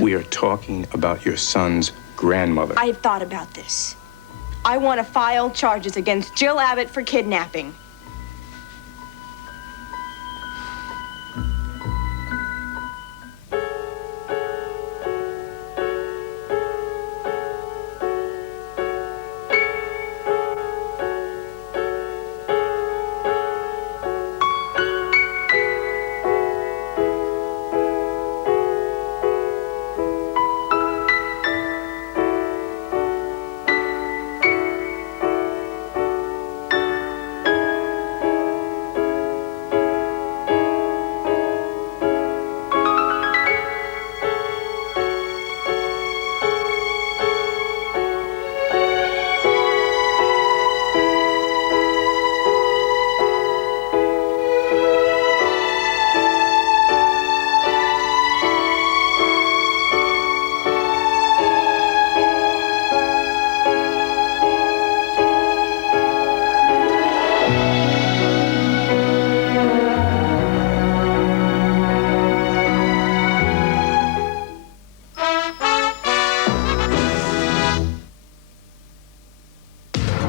We are talking about your son's grandmother. I've thought about this. I want to file charges against Jill Abbott for kidnapping.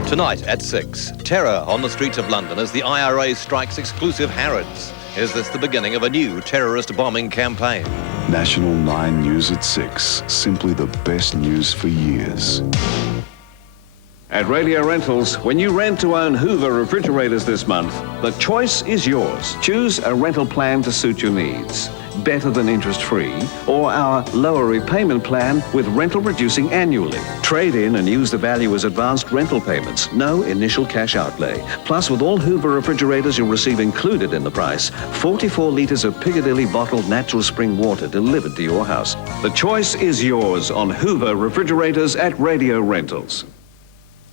Tonight at 6, terror on the streets of London as the IRA strikes exclusive Harrods. Is this the beginning of a new terrorist bombing campaign? National 9 News at 6. Simply the best news for years. At Radio Rentals, when you rent to own Hoover refrigerators this month, the choice is yours. Choose a rental plan to suit your needs. Better than interest-free, or our lower repayment plan with rental reducing annually. Trade in and use the value as advanced rental payments. No initial cash outlay. Plus, with all Hoover refrigerators, you'll receive included in the price 44 litres of Piccadilly bottled natural spring water delivered to your house. The choice is yours on Hoover refrigerators at Radio Rentals.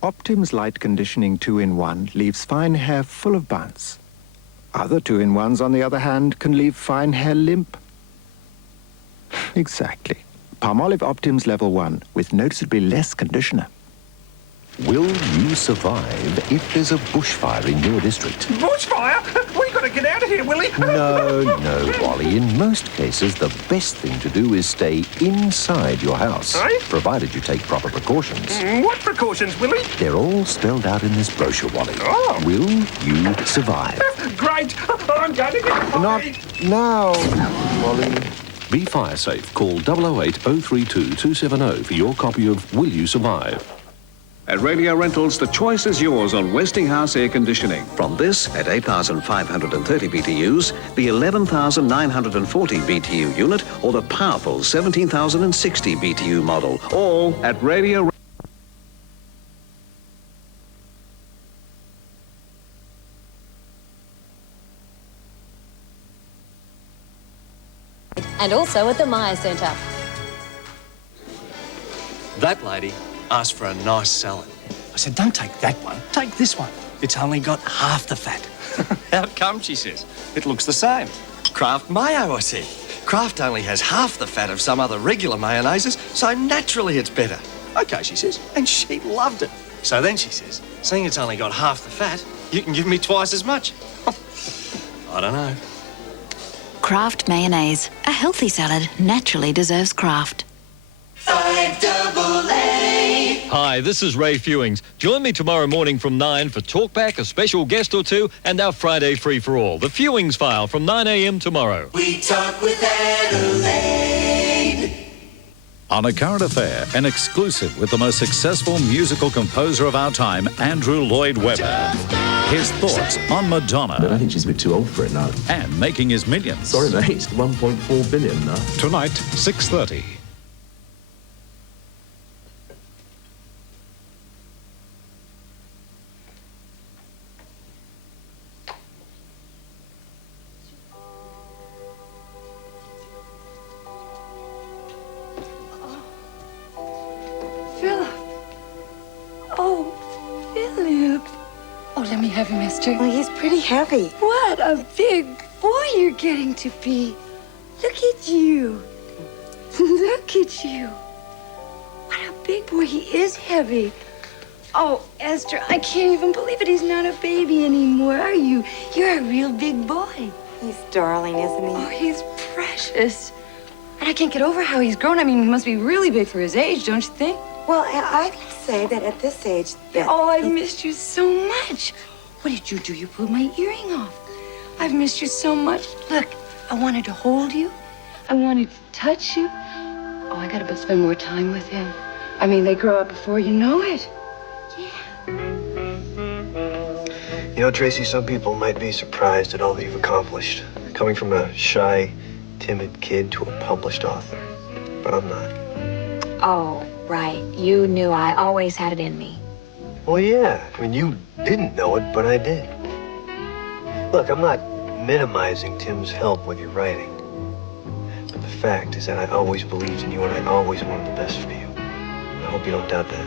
Optim's light conditioning 2-in-1 leaves fine hair full of bounce. Other 2-in-1s, on the other hand, can leave fine hair limp. Exactly. Palmolive Optim's Level 1 with noticeably less conditioner. Will you survive if there's a bushfire in your district? Bushfire? We gotta get out of here, Willie. No, Wally. In most cases, the best thing to do is stay inside your house, Aye? provided you take proper precautions. What precautions, Willie? They're all spelled out in this brochure, Wally. Oh. Will you survive? Great. I'm going to get Not now, Wally. Be fire safe. Call 008 032 270 for your copy of Will You Survive? At Radio Rentals, the choice is yours on Westinghouse air conditioning. From this, at 8,530 BTUs, the 11,940 BTU unit, or the powerful 17,060 BTU model. All at Radio and also at the Myer Centre. That lady asked for a nice salad. I said, don't take that one, take this one. It's only got half the fat. How come, she says? It looks the same. Kraft mayo, I said. Kraft only has half the fat of some other regular mayonnaises, so naturally it's better. OK, she says, and she loved it. So then she says, seeing it's only got half the fat, you can give me twice as much. I don't know. Kraft mayonnaise. A healthy salad naturally deserves Kraft. 5AA. Hi, this is Ray Fewings. Join me tomorrow morning from 9 for Talkback, a special guest or two, and our Friday free-for-all. The Fewings File from 9 a.m. tomorrow. We talk with Adelaide. On A Current Affair, an exclusive with the most successful musical composer of our time, Andrew Lloyd Webber. His thoughts on Madonna. But I think she's a bit too old for it now. And making his millions. Sorry, mate. 1.4 billion now. Tonight, 6:30. Philip. Oh, Philip. Oh, let me have him, Esther. Well, he's pretty heavy. What a big boy you're getting to be. Look at you. Look at you. What a big boy. He is heavy. Oh, Esther, I can't even believe it. He's not a baby anymore, are you? You're a real big boy. He's darling, isn't he? Oh, he's precious. And I can't get over how he's grown. I mean, he must be really big for his age, don't you think? Well, I'd say that at this age, Oh, I've missed you so much. What did you do? You pulled my earring off. I've missed you so much. Look, I wanted to hold you. I wanted to touch you. Oh, I gotta spend more time with him. I mean, they grow up before you know it. You know, Tracy, some people might be surprised at all that you've accomplished, coming from a shy, timid kid to a published author. But I'm not. Oh, right. You knew I always had it in me. Well, yeah. I mean, you didn't know it, but I did. Look, I'm not minimizing Tim's help with your writing. But the fact is that I always believed in you and I always wanted the best for you. I hope you don't doubt that.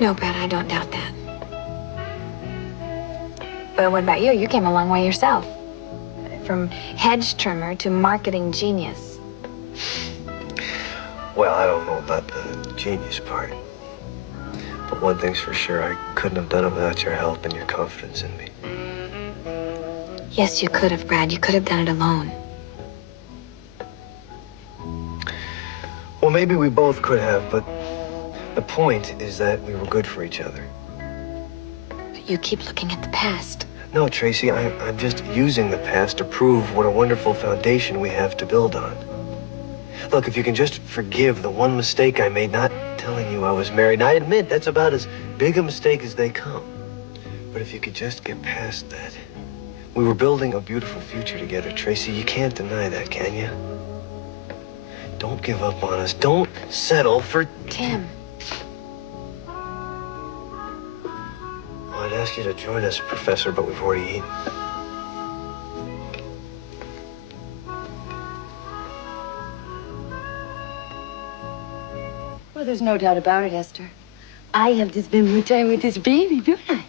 No, Brad, I don't doubt that. But what about you? You came a long way yourself. From hedge trimmer to marketing genius. Well, I don't know about the genius part. But one thing's for sure, I couldn't have done it without your help and your confidence in me. Yes, you could have, Brad. You could have done it alone. Well, maybe we both could have, but the point is that we were good for each other. But you keep looking at the past. No, Tracy, I'm just using the past to prove what a wonderful foundation we have to build on. Look, if you can just forgive the one mistake I made not telling you I was married, and I admit that's about as big a mistake as they come. But if you could just get past that. We were building a beautiful future together, Tracy. You can't deny that, can you? Don't give up on us. Don't settle for... Tim. Well, I'd ask you to join us, Professor, but we've already eaten. Well, there's no doubt about it, Esther. I have just been more time with this baby, don't I?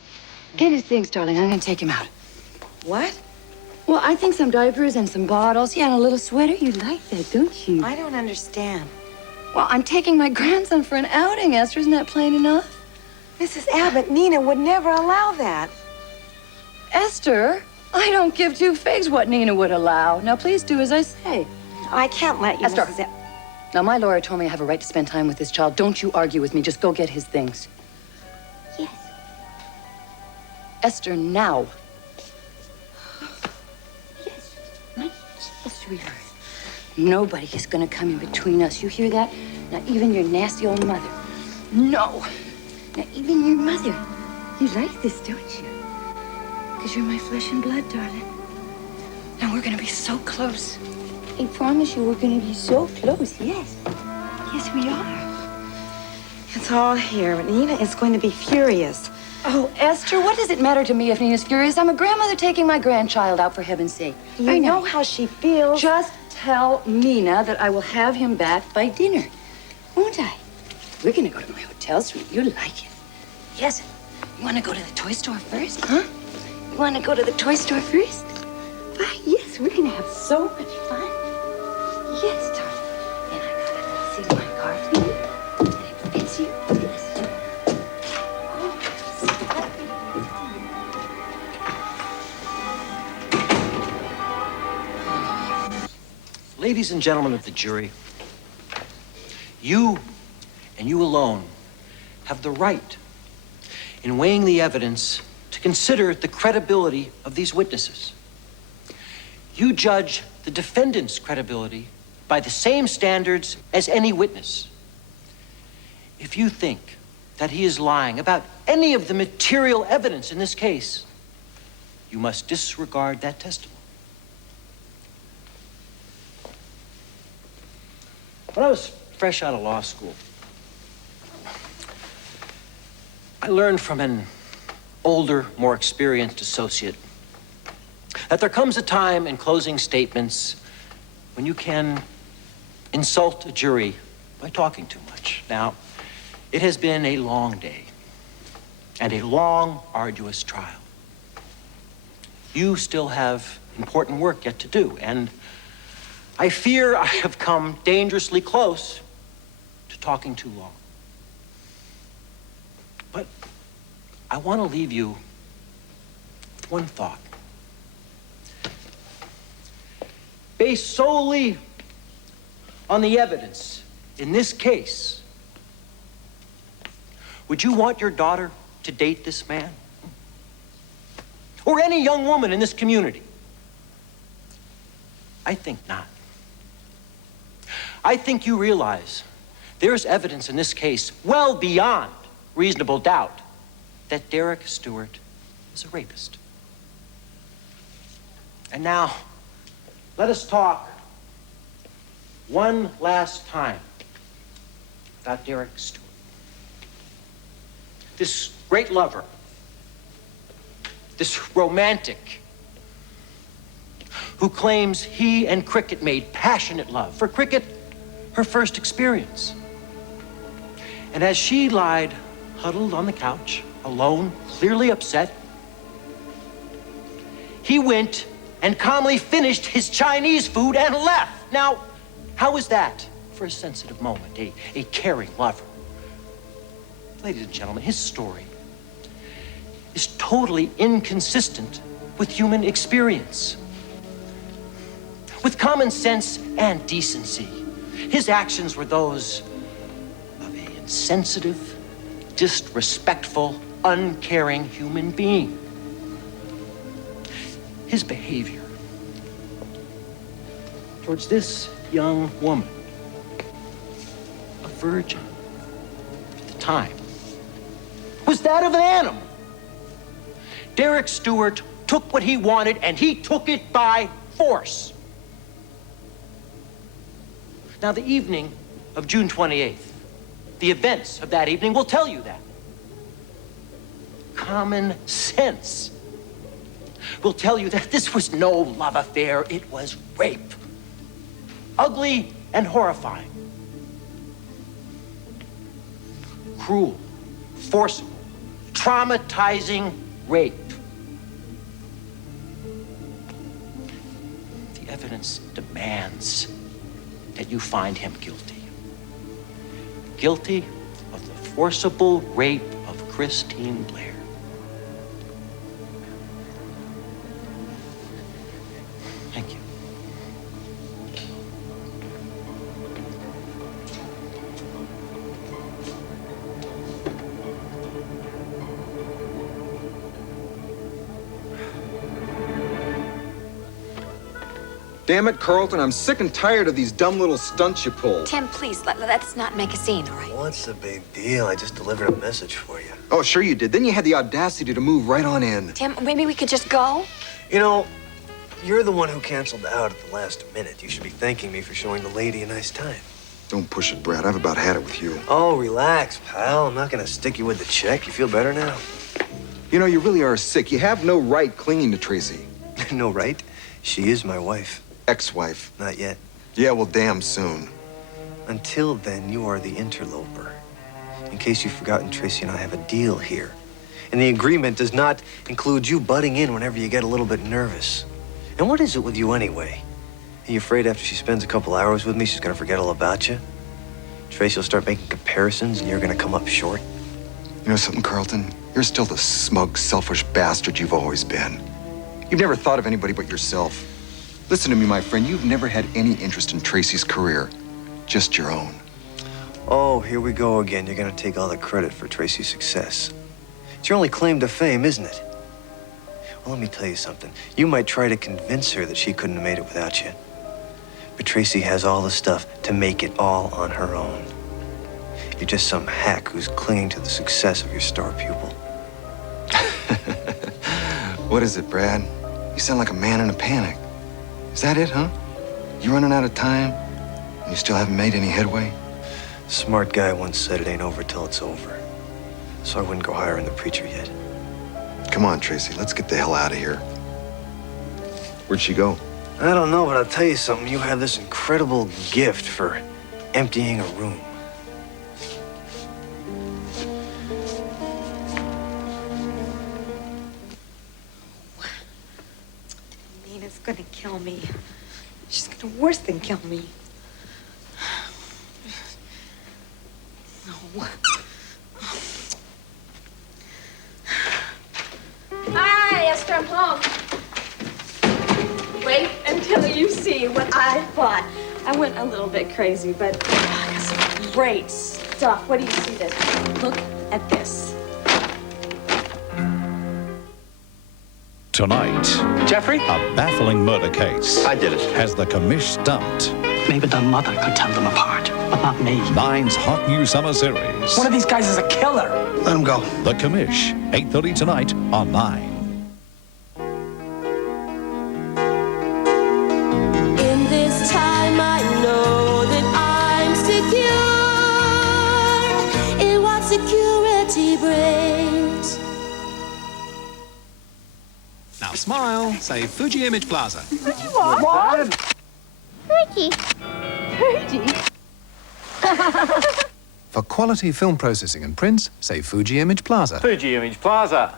Get his things, darling. I'm gonna take him out. What? Well, I think some diapers and some bottles. Yeah, and a little sweater. You like that, don't you? I don't understand. Well, I'm taking my grandson for an outing, Esther. Isn't that plain enough? Mrs. Abbott, Nina would never allow that. Esther, I don't give two figs what Nina would allow. Now, please do as I say. I can't let you, Esther. Mrs. Abbott. Now, my lawyer told me I have a right to spend time with this child. Don't you argue with me. Just go get his things. Yes. Esther, now. Yes. Yes, sweetheart. Nobody is going to come in between us. You hear that? Not even your nasty old mother. No. Not even your mother. You like this, don't you? Because you're my flesh and blood, darling. And we're going to be so close. I promise you we're going to be so close, yes. Yes, we are. It's all here, but Nina is going to be furious. Oh, Esther, what does it matter to me if Nina's furious? I'm a grandmother taking my grandchild out, for heaven's sake. You know how she feels. Just tell Nina that I will have him back by dinner, won't I? We're going to go to my hotel suite. You'll like it. Yes. You want to go to the toy store first, huh? You want to go to the toy store first? Why, yes, we're going to have so much fun. Yes, darling. And I got a see my car for you. And it fits you. Yes. Ladies and gentlemen of the jury, you and you alone have the right in weighing the evidence to consider the credibility of these witnesses. You judge the defendant's credibility by the same standards as any witness. If you think that he is lying about any of the material evidence in this case, you must disregard that testimony. When I was fresh out of law school, I learned from an older, more experienced associate that there comes a time in closing statements when you can insult a jury by talking too much. Now, it has been a long day and a long, arduous trial. You still have important work yet to do, and I fear I have come dangerously close to talking too long. But I want to leave you with one thought. based solely on the evidence in this case, would you want your daughter to date this man? Or any young woman in this community? I think not. I think you realize there's evidence in this case well beyond reasonable doubt that Derek Stewart is a rapist. And now, let us talk one last time about Derek Stewart. This great lover, this romantic, who claims he and Cricket made passionate love. For Cricket, her first experience. And as she lied huddled on the couch, alone, clearly upset, he went and calmly finished his Chinese food and left. Now, how is that for a sensitive moment, a caring lover? Ladies and gentlemen, his story is totally inconsistent with human experience, with common sense and decency. His actions were those of an insensitive, disrespectful, uncaring human being. His behavior towards this young woman, a virgin at the time, was that of an animal. Derek Stewart took what he wanted, and he took it by force. Now, the evening of June 28th, the events of that evening will tell you that. Common sense will tell you that this was no love affair, it was rape. Ugly and horrifying. Cruel, forcible, traumatizing rape. The evidence demands that you find him guilty. Guilty of the forcible rape of Christine Blair. Thank you. Damn it, Carlton, I'm sick and tired of these dumb little stunts you pull. Tim, please, let's not make a scene, all right? What's the big deal? I just delivered a message for you. Oh, sure you did. Then you had the audacity to move right on in. Tim, maybe we could just go? You know, you're the one who canceled out at the last minute. You should be thanking me for showing the lady a nice time. Don't push it, Brad. I've about had it with you. Oh, relax, pal. I'm not gonna stick you with the check. You feel better now? You know, you really are sick. You have no right clinging to Tracy. No right? She is my wife. Ex-wife. Not yet. Yeah, well, damn soon. Until then, you are the interloper. In case you've forgotten, Tracy and I have a deal here. And the agreement does not include you butting in whenever you get a little bit nervous. And what is it with you anyway? Are you afraid after she spends a couple hours with me, she's gonna forget all about you? Tracy will start making comparisons and you're gonna come up short? You know something, Carlton? You're still the smug, selfish bastard you've always been. You've never thought of anybody but yourself. Listen to me, my friend. You've never had any interest in Tracy's career. Just your own. Oh, here we go again. You're gonna take all the credit for Tracy's success. It's your only claim to fame, isn't it? Well, let me tell you something. You might try to convince her that she couldn't have made it without you. But Tracy has all the stuff to make it all on her own. You're just some hack who's clinging to the success of your star pupil. What is it, Brad? You sound like a man in a panic. Is that it, huh? You running out of time? And you still haven't made any headway? Smart guy once said it ain't over till it's over. So I wouldn't go hiring the preacher yet. Come on, Tracy. Let's get the hell out of here. Where'd she go? I don't know, but I'll tell you something. You have this incredible gift for emptying a room. Nina's gonna kill me. She's gonna worse than kill me. No. Hi, Esther, I'm home. Wait until you you see what I bought. I went a little bit crazy, but I got some great stuff. What do you see this? Look at this. Tonight, Jeffrey? a baffling murder case. I did it. Has the commish stumped. Maybe their mother could tell them apart, but not me. Nine's hot new summer series. One of these guys is a killer. Let him go. The Commish, 8:30 tonight on 9. In this time I know that I'm secure in what security brings. Now smile, say Fuji Image Plaza. Fuji what? Fuji. Fuji? For quality film processing and prints, say Fuji Image Plaza. Fuji Image Plaza.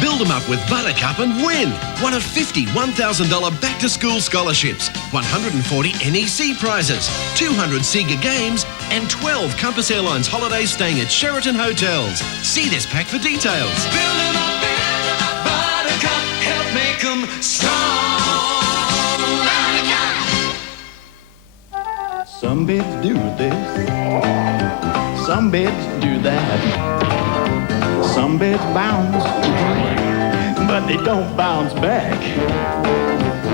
Build them up with Buttercup and win one of 50 $1,000 back-to-school scholarships, 140 NEC prizes, 200 Sega games, and 12 Compass Airlines holidays staying at Sheraton hotels. See this pack for details. Build 'em up, Buttercup, help make 'em strong. Buttercup! Some beds do this, some beds do that, some beds bounce, but they don't bounce back.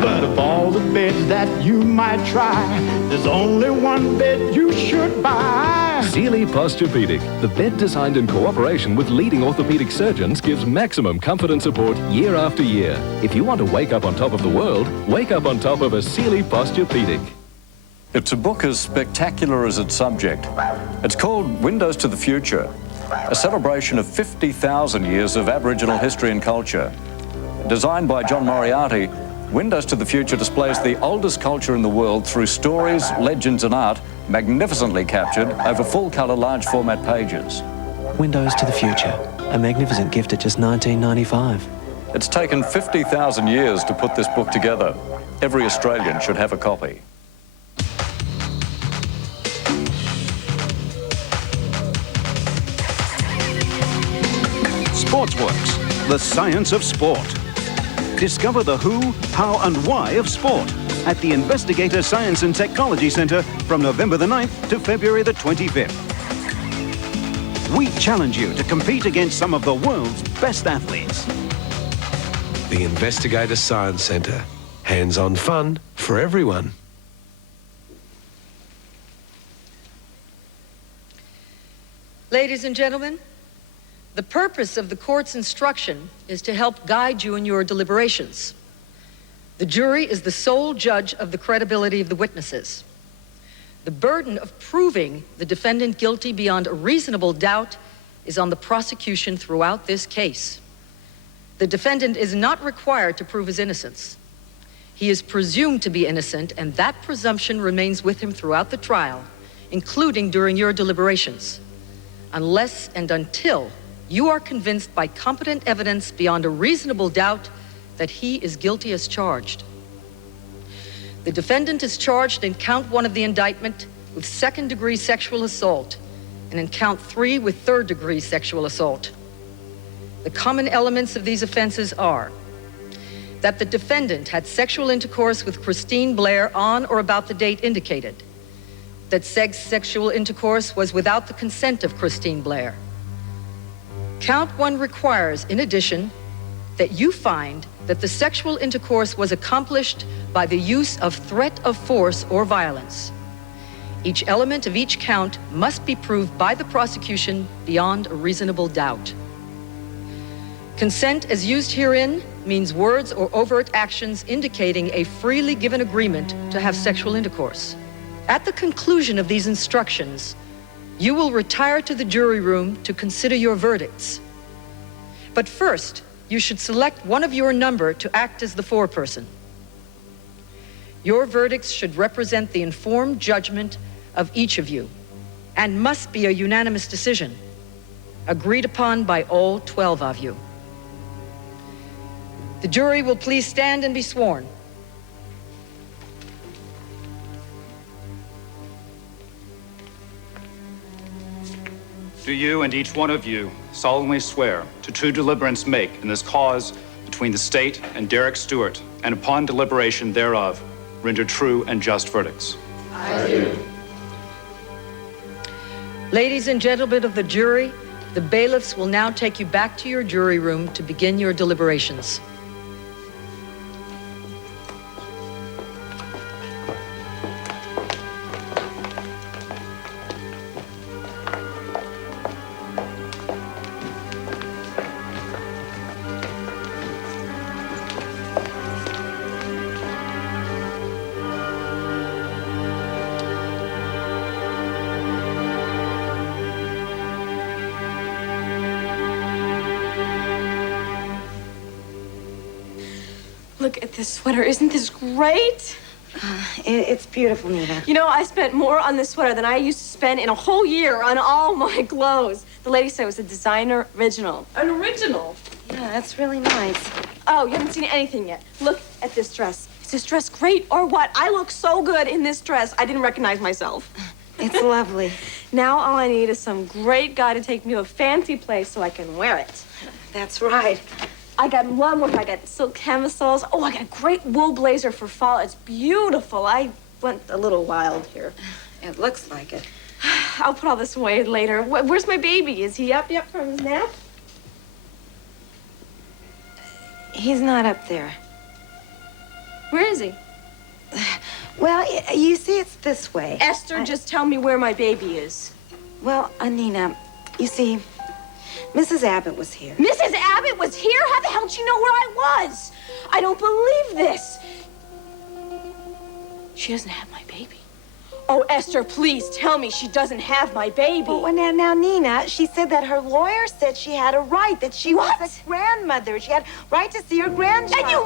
But of all the beds that you might try, there's only one bed you should buy. Sealy Posturepedic, the bed designed in cooperation with leading orthopedic surgeons, gives maximum comfort and support year after year. If you want to wake up on top of the world, wake up on top of a Sealy Posturepedic. It's a book as spectacular as its subject. It's called Windows to the Future, a celebration of 50,000 years of Aboriginal history and culture. Designed by John Moriarty, Windows to the Future displays the oldest culture in the world through stories, legends and art magnificently captured over full-colour large format pages. Windows to the Future, a magnificent gift at just $19.95. It's taken 50,000 years to put this book together. Every Australian should have a copy. Sportsworks, the science of sport. Discover the who, how and why of sport at the Investigator Science and Technology Centre from November the 9th to February the 25th. We challenge you to compete against some of the world's best athletes. The Investigator Science Centre. Hands-on fun for everyone. Ladies and gentlemen, the purpose of the court's instruction is to help guide you in your deliberations. The jury is the sole judge of the credibility of the witnesses. The burden of proving the defendant guilty beyond a reasonable doubt is on the prosecution throughout this case. The defendant is not required to prove his innocence. He is presumed to be innocent, and that presumption remains with him throughout the trial, including during your deliberations, unless and until you are convinced by competent evidence beyond a reasonable doubt that he is guilty as charged. The defendant is charged in count 1 of the indictment with second-degree sexual assault and in count 3 with third-degree sexual assault. The common elements of these offenses are that the defendant had sexual intercourse with Christine Blair on or about the date indicated, that sexual intercourse was without the consent of Christine Blair. Count 1 requires, in addition, that you find that the sexual intercourse was accomplished by the use of threat of force or violence. Each element of each count must be proved by the prosecution beyond a reasonable doubt. Consent as used herein means words or overt actions indicating a freely given agreement to have sexual intercourse. At the conclusion of these instructions, you will retire to the jury room to consider your verdicts. But first, you should select one of your number to act as the foreperson. Your verdicts should represent the informed judgment of each of you and must be a unanimous decision, agreed upon by all 12 of you. The jury will please stand and be sworn. Do you and each one of you solemnly swear to true deliverance make in this cause between the state and Derek Stewart, and upon deliberation thereof, render true and just verdicts? I do. Ladies and gentlemen of the jury, the bailiffs will now take you back to your jury room to begin your deliberations. Look at this sweater. Isn't this great? It's beautiful, Nina. You know, I spent more on this sweater than I used to spend in a whole year on all my clothes. The lady said it was a designer original. An original? Yeah, that's really nice. Oh, you haven't seen anything yet. Look at this dress. Is this dress great or what? I look so good in this dress. I didn't recognize myself. It's lovely. Now all I need is some great guy to take me to a fancy place so I can wear it. That's right. I got one with, I got silk camisoles. Oh, I got a great wool blazer for fall. It's beautiful. I went a little wild here. It looks like it. I'll put all this away later. Where's my baby? Is he up yet from his nap? He's not up there. Where is he? Well, you see, it's this way. Esther, just tell me where my baby is. Well, Nina, you see, Mrs. Abbott was here. Mrs. Abbott was here? How the hell did she know where I was? I don't believe this. She doesn't have my baby. Oh, Esther, please tell me she doesn't have my baby. Well, now, Nina, she said that her lawyer said she had a right, that she was a grandmother. She had right to see her grandchild. And you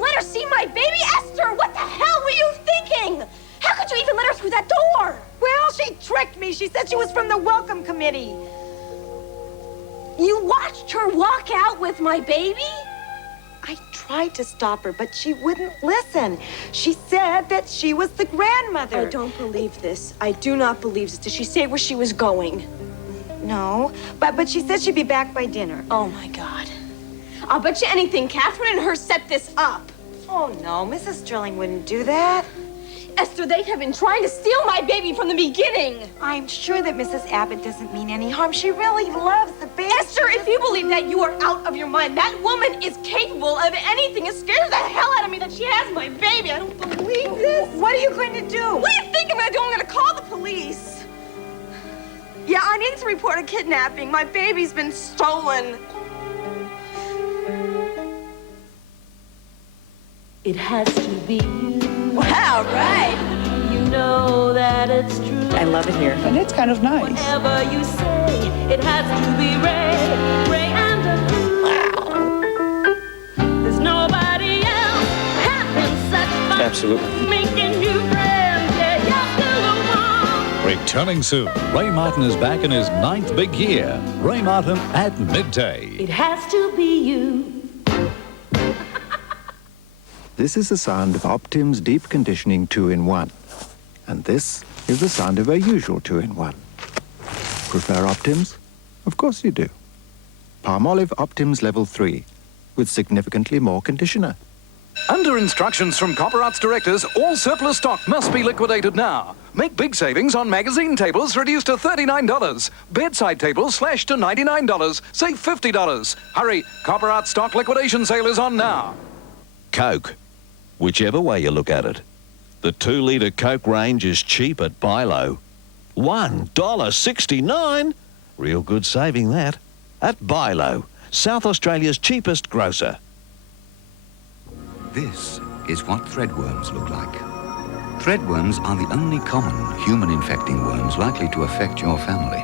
let her see my baby? Esther, what the hell were you thinking? How could you even let her through that door? Well, she tricked me. She said she was from the welcome committee. You watched her walk out with my baby? I tried to stop her, but she wouldn't listen. She said that she was the grandmother. I don't believe this. I do not believe this. Did she say where she was going? No, but she said she'd be back by dinner. Oh, my God. I'll bet you anything Catherine and her set this up. Oh, no, Mrs. Sterling wouldn't do that. Esther, they have been trying to steal my baby from the beginning. I'm sure that Mrs. Abbott doesn't mean any harm. She really loves the baby. Esther, if you believe that, you are out of your mind. That woman is capable of anything. It scares the hell out of me that she has my baby. I don't believe this. What are you going to do? What do you think I'm going to do? I'm going to call the police. Yeah, I need to report a kidnapping. My baby's been stolen. It has to be you. Wow, right. You know that it's true. I love it here. And it's kind of nice. Whatever you say, it has to be Ray and blue. There's nobody else having such fun. Absolutely. Making new friends, yeah, you're still the one. Returning soon, Ray Martin is back in his 9th big year. Ray Martin at midday. It has to be you. This is the sound of Optim's Deep Conditioning 2-in-1. And this is the sound of our usual 2-in-1. Prefer Optims? Of course you do. Palmolive Optims Level 3, with significantly more conditioner. Under instructions from Copper Arts directors, all surplus stock must be liquidated now. Make big savings on magazine tables reduced to $39. Bedside tables slashed to $99. Save $50. Hurry, Copper Arts stock liquidation sale is on now. Coke. Whichever way you look at it. The 2-litre Coke range is cheap at Bilo. $1.69? Real good saving that. At Bilo, South Australia's cheapest grocer. This is what threadworms look like. Threadworms are the only common human-infecting worms likely to affect your family.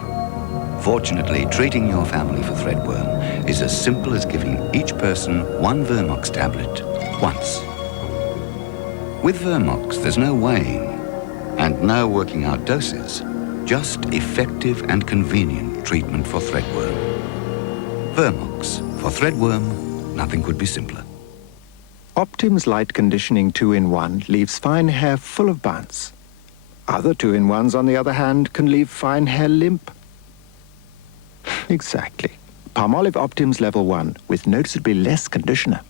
Fortunately, treating your family for threadworm is as simple as giving each person one Vermox tablet once. With Vermox, there's no weighing and no working out doses, just effective and convenient treatment for threadworm. Vermox. For threadworm, nothing could be simpler. Optim's Light Conditioning 2-in-1 leaves fine hair full of bounce. Other 2-in-1s, on the other hand, can leave fine hair limp. Exactly. Palmolive Optim's Level 1 with noticeably less conditioner.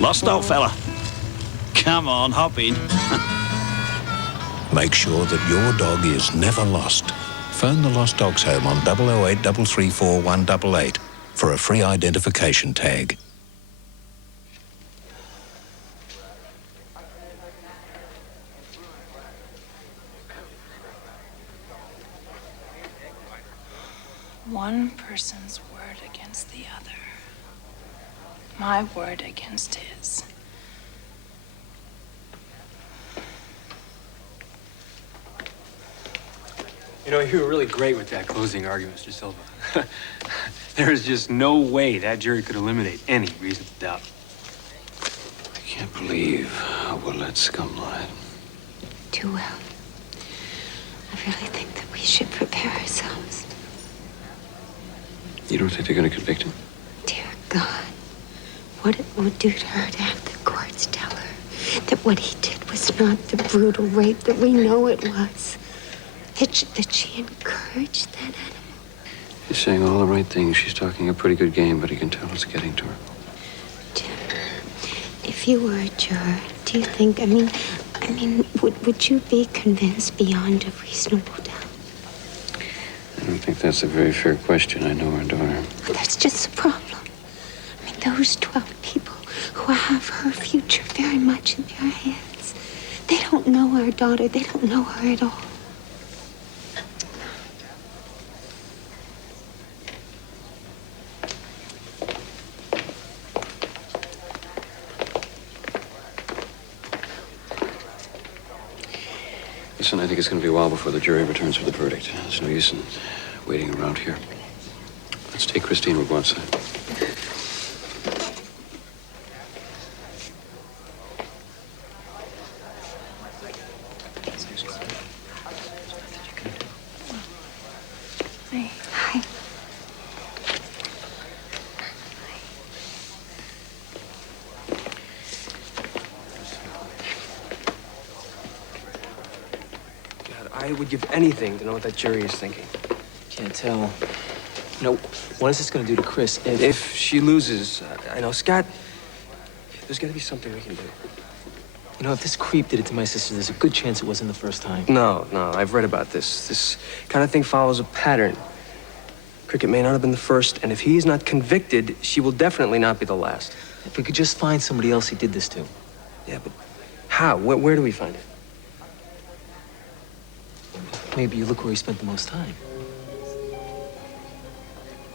Lost, old fella? Come on, hop in. Make sure that your dog is never lost. Phone the Lost Dogs Home on 008 334 188 for a free identification tag. One person's word against the other. My word against his. You know, you were really great with that closing argument, Mr. Silva. There is just no way that jury could eliminate any reasonable doubt. I can't believe we'll let scum lie. Too well. I really think that we should prepare ourselves. You don't think they're going to convict him? Dear God, what it would do to her to have the courts tell her that what he did was not the brutal rape that we know it was. That she encouraged that animal. She's saying all the right things. She's talking a pretty good game, but he can tell it's getting to her. Jim, if you were a juror, do you think, I mean, would you be convinced beyond a reasonable doubt? I don't think that's a very fair question. I know our daughter. That's just the problem. I mean, those 12 people who have her future very much in their hands. They don't know our daughter. They don't know her at all. Listen, I think it's going to be a while before the jury returns with the verdict. There's no use in waiting around here. Let's take Christine. We'll go outside. Hi. I would give anything to know what that jury is thinking. Can't tell. You know, what is this going to do to Chris If she loses, I know, Scott, there's got to be something we can do. You know, if this creep did it to my sister, there's a good chance it wasn't the first time. No, I've read about this. This kind of thing follows a pattern. Cricket may not have been the first, and if he's not convicted, she will definitely not be the last. If we could just find somebody else he did this to. Yeah, but how? Where do we find it? Maybe you look where he spent the most time.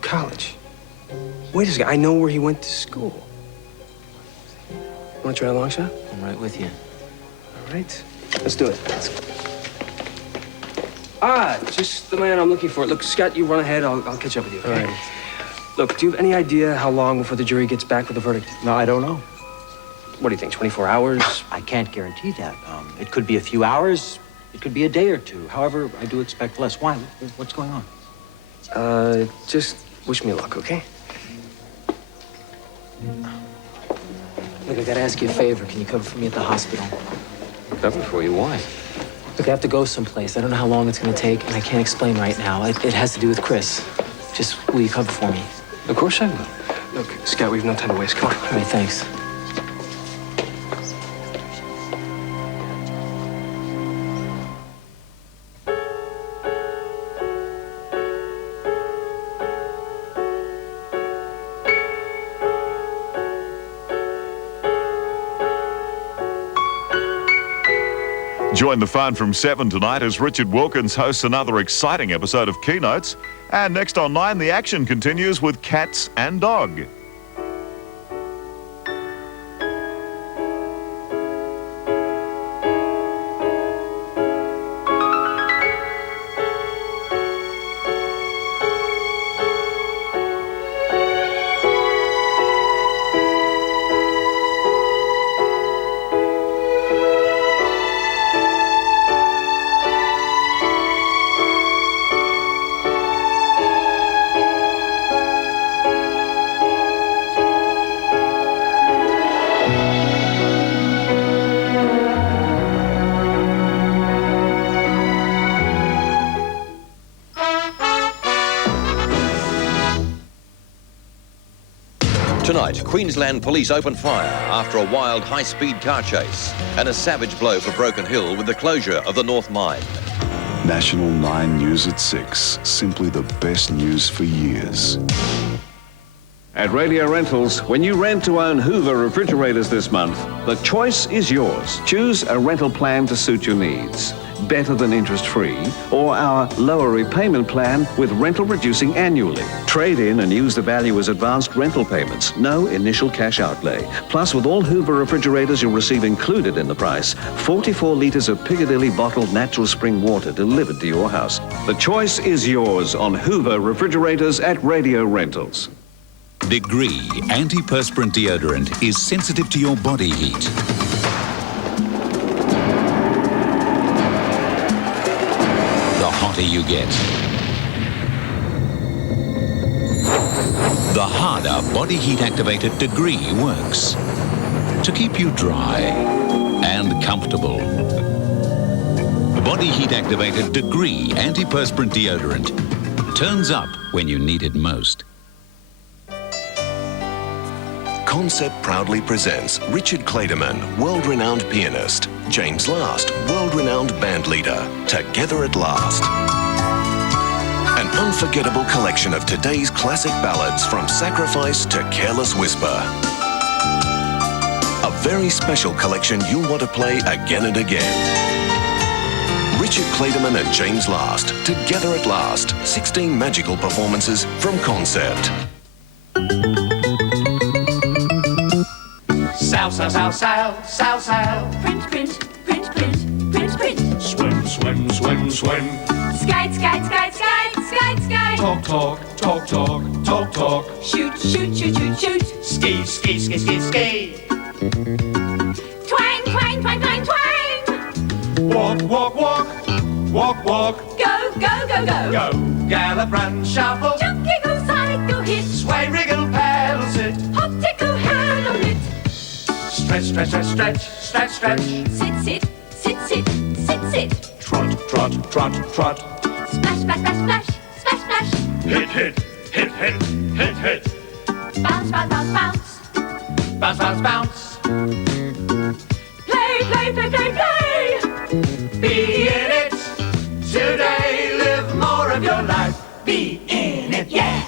College. Wait a second, I know where he went to school. Want to try a long shot? I'm right with you. All right, let's do it. Just the man I'm looking for. Look, Scott, you run ahead. I'll catch up with you, okay? All right. Look, do you have any idea how long before the jury gets back with the verdict? No, I don't know. What do you think, 24 hours? I can't guarantee that. It could be a few hours. It could be a day or two. However, I do expect less. Why? What's going on? Just wish me luck, okay? Look, I gotta ask you a favor. Can you cover for me at the hospital? Cover for you? Why? Look, I have to go someplace. I don't know how long it's gonna take, and I can't explain right now. It has to do with Chris. Just, will you cover for me? Of course I will. Look, Scott, we've no time to waste. Come on. All right, thanks. Join the fun from 7 tonight as Richard Wilkins hosts another exciting episode of Keynotes. And next on 9, the action continues with Cats and Dog. Tonight, Queensland police open fire after a wild high-speed car chase and a savage blow for Broken Hill with the closure of the North Mine. National 9 News at 6. Simply the best news for years. At Radio Rentals, when you rent to own Hoover refrigerators this month, the choice is yours. Choose a rental plan to suit your needs. Better than interest-free, or our lower repayment plan with rental reducing annually. Trade in and use the value as advanced rental payments. No initial cash outlay. Plus, with all Hoover refrigerators, you'll receive included in the price 44 litres of Piccadilly bottled natural spring water delivered to your house. The choice is yours on Hoover refrigerators at Radio Rentals. Degree antiperspirant deodorant is sensitive to your body heat. The hotter you get, the harder body heat activated Degree works to keep you dry and comfortable. Body heat activated Degree antiperspirant deodorant turns up when you need it most. Concept proudly presents Richard Clayderman, world-renowned pianist, James Last, world-renowned band leader, Together at Last. An unforgettable collection of today's classic ballads from Sacrifice to Careless Whisper. A very special collection you'll want to play again and again. Richard Clayderman and James Last, Together at Last. 16 magical performances from Concept. Sail, sail, sail, sail, sail, sail. Print, print, print, print, print, print. Swim, swim, swim, swim. Skate, skate, skate, skate, skate, skate. Talk, talk, talk, talk, talk, talk. Shoot, shoot, shoot, shoot, shoot. Ski, ski, ski, ski, ski. Twang, twang, twang, twang, twang. Walk, walk, walk. Walk, walk. Go, go, go, go. Go. Gallop, run, shuffle. Jump, giggle, cycle, hit. Sway, wriggle, paddle, sit. Hop, tickle, handle it. Stretch, stretch, stretch, stretch, stretch, stretch. Sit, sit, sit, sit, sit, sit. Trot, trot, trot, trot. Splash, splash, splash, splash, splash, splash. Hit, hit, hit, hit, hit, hit. Bounce, bounce, bounce, bounce. Bounce, bounce, bounce. Play, play, play, play, play. Be in it today. Live more of your life. Be in it, yeah.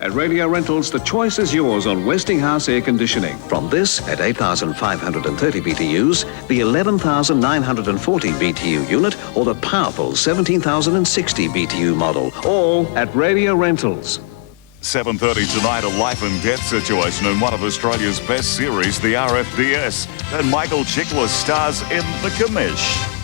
At Radio Rentals, the choice is yours on Westinghouse air conditioning. From this at 8,530 BTUs, the 11,940 BTU unit, or the powerful 17,060 BTU model, all at Radio Rentals. 7:30 tonight, a life and death situation in one of Australia's best series, the RFDS. And Michael Chiklis stars in The Commish.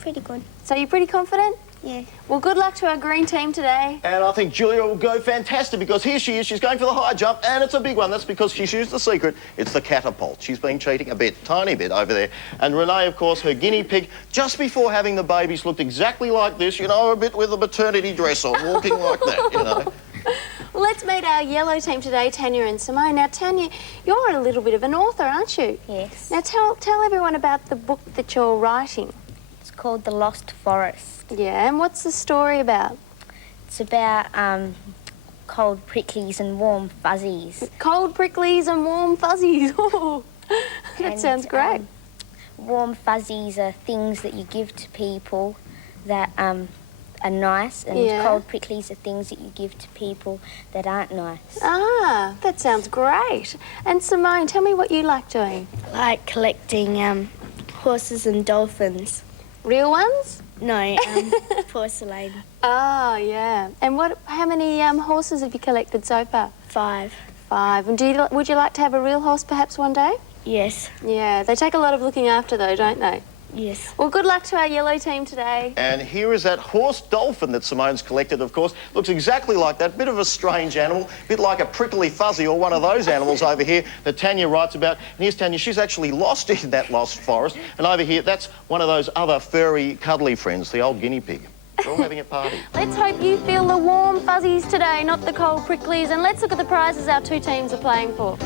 Pretty good. So you're pretty confident? Yeah. Well, good luck to our green team today. And I think Julia will go fantastic because here she is. She's going for the high jump, and it's a big one. That's because she's used the secret. It's the catapult. She's been cheating a bit, tiny bit over there. And Renee, of course, her guinea pig, just before having the babies, looked exactly like this, you know, a bit with a maternity dress on, walking like that, you know. Well, let's meet our yellow team today, Tanya and Simone. Now, Tanya, you're a little bit of an author, aren't you? Yes. Now, tell everyone about the book that you're writing. It's called The Lost Forest. Yeah, and what's the story about? It's about cold pricklies and warm fuzzies. Cold pricklies and warm fuzzies. Oh, that sounds great. Warm fuzzies are things that you give to people that are nice, and cold pricklies are things that you give to people that aren't nice. Ah, that sounds great. And Simone, tell me what you like doing. I like collecting horses and dolphins. Real ones? No, porcelain. Oh, yeah. And how many horses have you collected so far? 5. 5. And would you like to have a real horse perhaps one day? Yes. Yeah, they take a lot of looking after though, don't they? Yes. Well, good luck to our yellow team today. And here is that horse dolphin that Simone's collected, of course. Looks exactly like that. Bit of a strange animal, a bit like a prickly fuzzy or one of those animals over here that Tanya writes about. And here's Tanya, she's actually lost in that lost forest. And over here, that's one of those other furry, cuddly friends, the old guinea pig. They're all having a party. Let's hope you feel the warm fuzzies today, not the cold pricklies. And let's look at the prizes our two teams are playing for.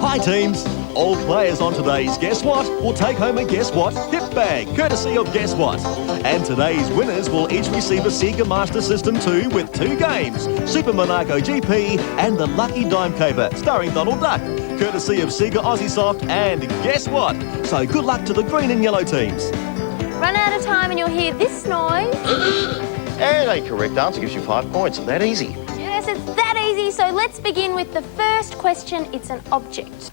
Hi teams! All players on today's Guess What will take home a Guess What hip bag, courtesy of Guess What. And today's winners will each receive a Sega Master System 2 with 2 games, Super Monaco GP and the Lucky Dime Caper, starring Donald Duck, courtesy of Sega Aussie Soft and Guess What. So good luck to the green and yellow teams. Run out of time and you'll hear this noise. And a correct answer gives you 5 points. That easy. Yes, it's that easy. So let's begin with the first question. It's an object.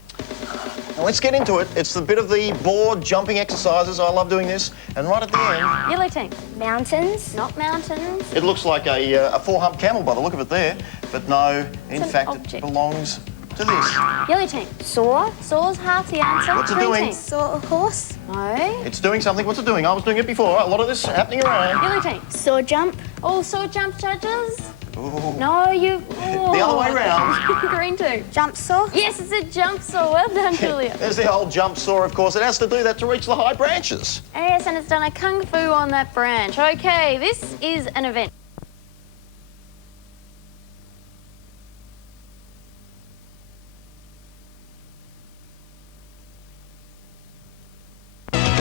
Now let's get into it. It's the bit of the board jumping exercises. I love doing this. And right at the end... Yellow team. Mountains. Not mountains. It looks like a four-hump camel by the look of it there. But no, in fact, it belongs to this. Yellow team. Saw. Saw's half the answer. What's it Green doing? team. Saw a horse. No. It's doing something. What's it doing? I was doing it before. A lot of this happening around. Yellow team. Saw jump. Oh, saw jump judges. Ooh. No, you... Oh. The other way round. Green team. Jump saw. Yes, it's a jump saw. Well done, Julia. There's the old jump saw, of course. It has to do that to reach the high branches. Yes, and it's done a kung fu on that branch. Okay, this is an event.